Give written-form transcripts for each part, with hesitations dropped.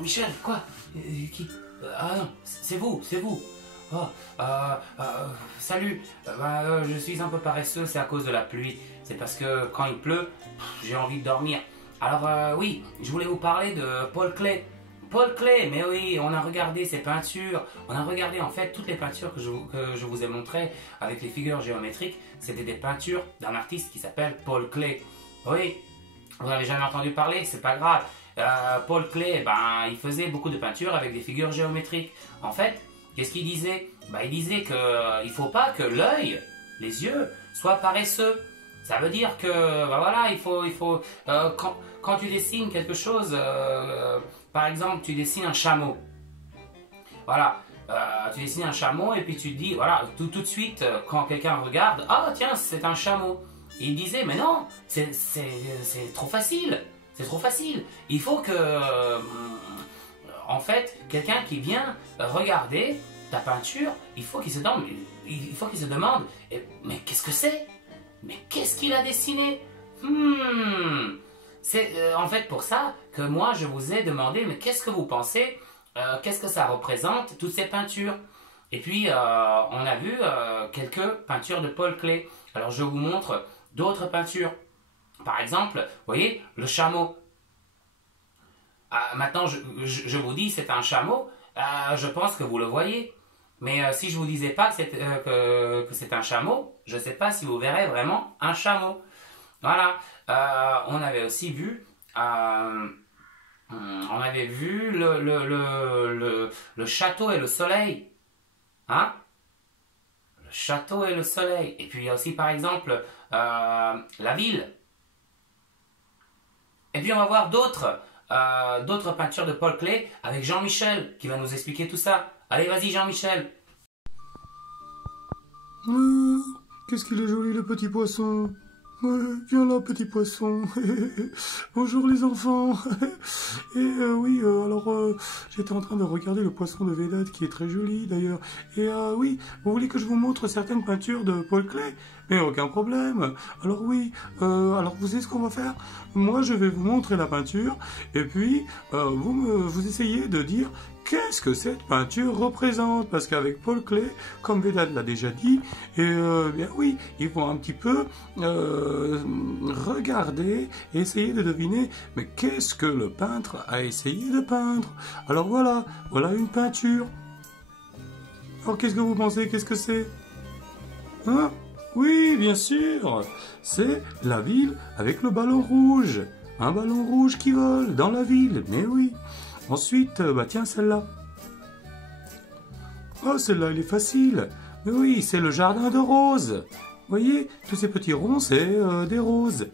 Jean-Michel, quoi? Qui? Ah non, c'est vous, c'est vous. Oh, salut. Je suis un peu paresseux, c'est à cause de la pluie. C'est parce que quand il pleut, j'ai envie de dormir. Alors oui, je voulais vous parler de Paul Klee. Paul Klee, mais oui, on a regardé ses peintures. On a regardé en fait toutes les peintures que je vous ai montrées avec les figures géométriques. C'était des peintures d'un artiste qui s'appelle Paul Klee. Oui, vous n'avez jamais entendu parler, c'est pas grave. Paul Klee, ben, il faisait beaucoup de peintures avec des figures géométriques. En fait, qu'est-ce qu'il disait? Ben, il disait qu'il ne faut pas que l'œil, les yeux, soient paresseux. Ça veut dire que, ben voilà, quand tu dessines quelque chose, par exemple, tu dessines un chameau. Voilà, tu dessines un chameau et puis tu te dis, voilà, tout de suite, quand quelqu'un regarde, ah tiens, c'est un chameau. Et il disait, mais non, c'est trop facile. C'est trop facile. Il faut que, en fait, quelqu'un qui vient regarder ta peinture, il faut qu'il se demande, mais qu'est-ce que c'est? Mais qu'est-ce qu'il a dessiné? C'est en fait pour ça que moi je vous ai demandé, mais qu'est-ce que vous pensez? Qu'est-ce que ça représente, toutes ces peintures? Et puis, on a vu quelques peintures de Paul Klee. Alors, je vous montre d'autres peintures. Par exemple, vous voyez, le chameau. Maintenant, je vous dis, c'est un chameau. Je pense que vous le voyez. Mais si je ne vous disais pas que c'est un chameau, je ne sais pas si vous verrez vraiment un chameau. Voilà. On avait aussi vu... on avait vu le château et le soleil. Hein? Le château et le soleil. Et puis il y a aussi par exemple la ville. Et puis on va voir d'autres peintures de Paul Klee avec Jean-Michel qui va nous expliquer tout ça. Allez, vas-y Jean-Michel. Qu'est-ce qu'il est joli le petit poisson. Viens là, petit poisson. Bonjour les enfants. Et oui, alors j'étais en train de regarder le poisson de Vedad qui est très joli d'ailleurs. Et oui, vous voulez que je vous montre certaines peintures de Paul Klee? Mais aucun problème. Alors oui, alors vous savez ce qu'on va faire? Moi, je vais vous montrer la peinture et puis vous essayez de dire qu'est-ce que cette peinture représente? Parce qu'avec Paul Klee, comme Vedad l'a déjà dit, et bien oui, ils vont un petit peu regarder et essayer de deviner, mais qu'est-ce que le peintre a essayé de peindre? Alors voilà, voilà une peinture. Alors qu'est-ce que vous pensez? Qu'est-ce que c'est? Hein? Oui, bien sûr, c'est la ville avec le ballon rouge. Un ballon rouge qui vole dans la ville, mais oui. Ensuite, bah tiens, celle-là. Oh, celle-là, elle est facile. Mais oui, c'est le jardin de roses. Vous voyez, tous ces petits ronds, c'est des roses.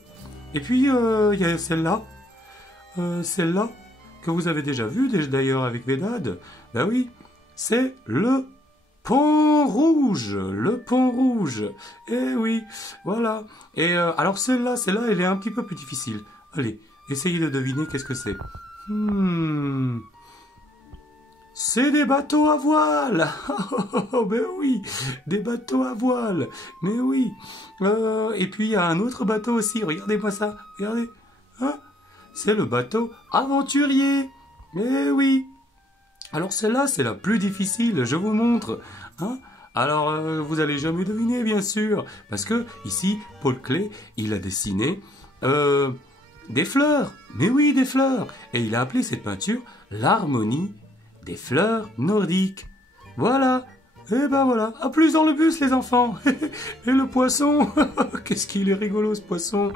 Et puis, il y a celle-là. Celle-là, que vous avez déjà vue, d'ailleurs, avec Vedad. Ben oui, c'est le pont rouge. Le pont rouge. Eh oui, voilà. Et alors, celle-là, elle est un petit peu plus difficile. Allez, essayez de deviner qu'est-ce que c'est. C'est des bateaux à voile. Oh, ben oui, des bateaux à voile. Mais oui. Et puis il y a un autre bateau aussi. Regardez-moi ça. Regardez. Hein? C'est le bateau aventurier. Mais oui. Alors celle-là, c'est la plus difficile. Je vous montre. Hein? Alors vous allez jamais deviner, bien sûr, parce que ici, Paul Klee, il a dessiné. Des fleurs, mais oui, des fleurs. Et il a appelé cette peinture l'harmonie des fleurs nordiques. Voilà. Et ben voilà. À plus dans le bus, les enfants. Et le poisson. Qu'est-ce qu'il est rigolo, ce poisson.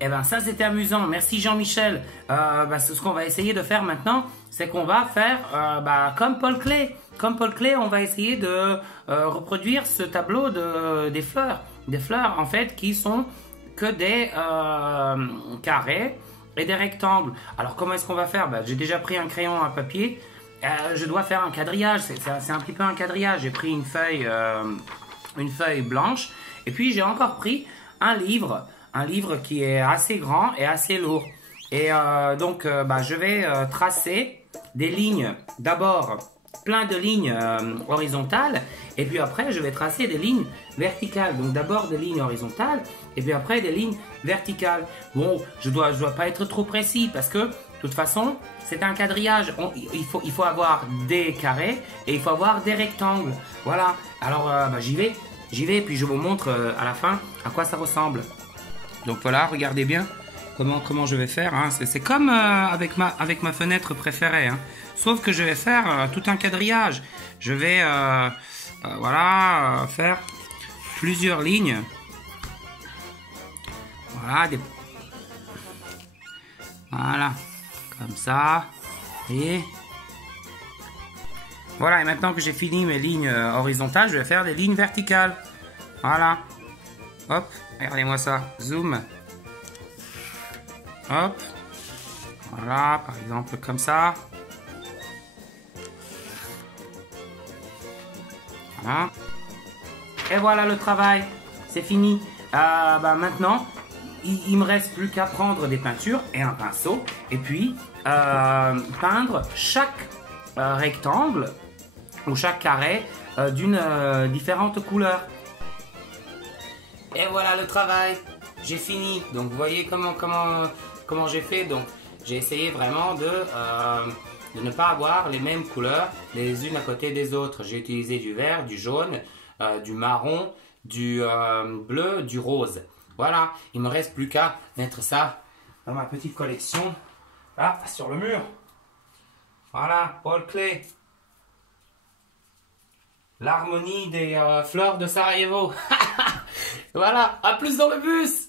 Eh ben ça c'était amusant. Merci Jean-Michel. Ce qu'on va essayer de faire maintenant, c'est qu'on va faire comme Paul Klee. Comme Paul Klee, on va essayer de reproduire ce tableau des fleurs. Des fleurs en fait qui sont que des carrés et des rectangles. Alors comment est-ce qu'on va faire? J'ai déjà pris un crayon à papier. Je dois faire un quadrillage. C'est un petit peu un quadrillage. J'ai pris une feuille blanche. Et puis j'ai encore pris un livre qui est assez grand et assez lourd. Et donc je vais tracer des lignes. D'abord plein de lignes horizontales. Et puis après je vais tracer des lignes verticales. Donc d'abord des lignes horizontales. Et puis après des lignes verticales. Bon, je dois pas être trop précis parce que De toute façon, c'est un quadrillage. Il faut avoir des carrés et il faut avoir des rectangles. Voilà. Alors, j'y vais, puis je vous montre à la fin à quoi ça ressemble. Donc voilà, regardez bien comment je vais faire. Hein. C'est comme avec ma fenêtre préférée. Hein. Sauf que je vais faire tout un quadrillage. Je vais faire plusieurs lignes. Voilà, comme ça. Et voilà, et maintenant que j'ai fini mes lignes horizontales, je vais faire des lignes verticales. Voilà. Hop, regardez-moi ça. Zoom. Hop. Voilà, par exemple comme ça. Voilà. Et voilà le travail. C'est fini. Maintenant, il me reste plus qu'à prendre des peintures et un pinceau. Et puis, peindre chaque rectangle ou chaque carré d'une différente couleur. Et voilà le travail. J'ai fini. Donc, vous voyez comment j'ai fait. Donc, j'ai essayé vraiment de ne pas avoir les mêmes couleurs les unes à côté des autres. J'ai utilisé du vert, du jaune, du marron, du bleu, du rose. Voilà, il me reste plus qu'à mettre ça dans ma petite collection, là, sur le mur. Voilà, Paul Klee. L'harmonie des fleurs de Sarajevo. Voilà, à plus dans le bus.